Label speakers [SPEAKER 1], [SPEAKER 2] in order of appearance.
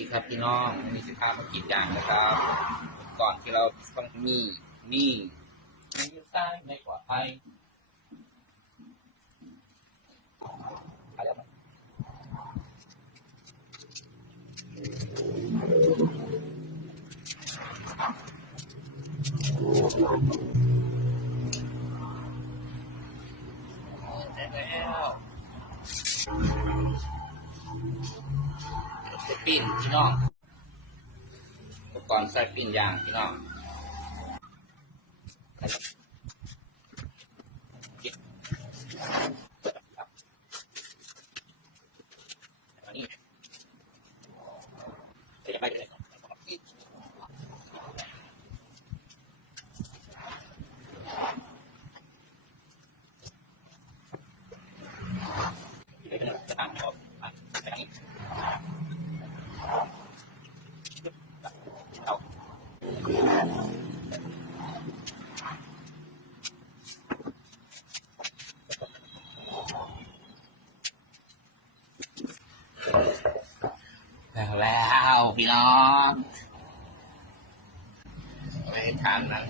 [SPEAKER 1] ดีครับพี่น้องวันนี้สิพามากินอย่างนะครับ ก่อนที่เราต้องมีนี่ไม่ยืดซ้ไม่ปลอดภัยเสร็จแล้ว ปิ้นพี่น้องอุปกรณ์ใส่ปิ้นยางพี่น้องอันนี้เดี๋ยวไปเลยเดี๋ยวจะตั้งออกอะไปทางนี้เอา แล้วพี่น้องไปทานนั้น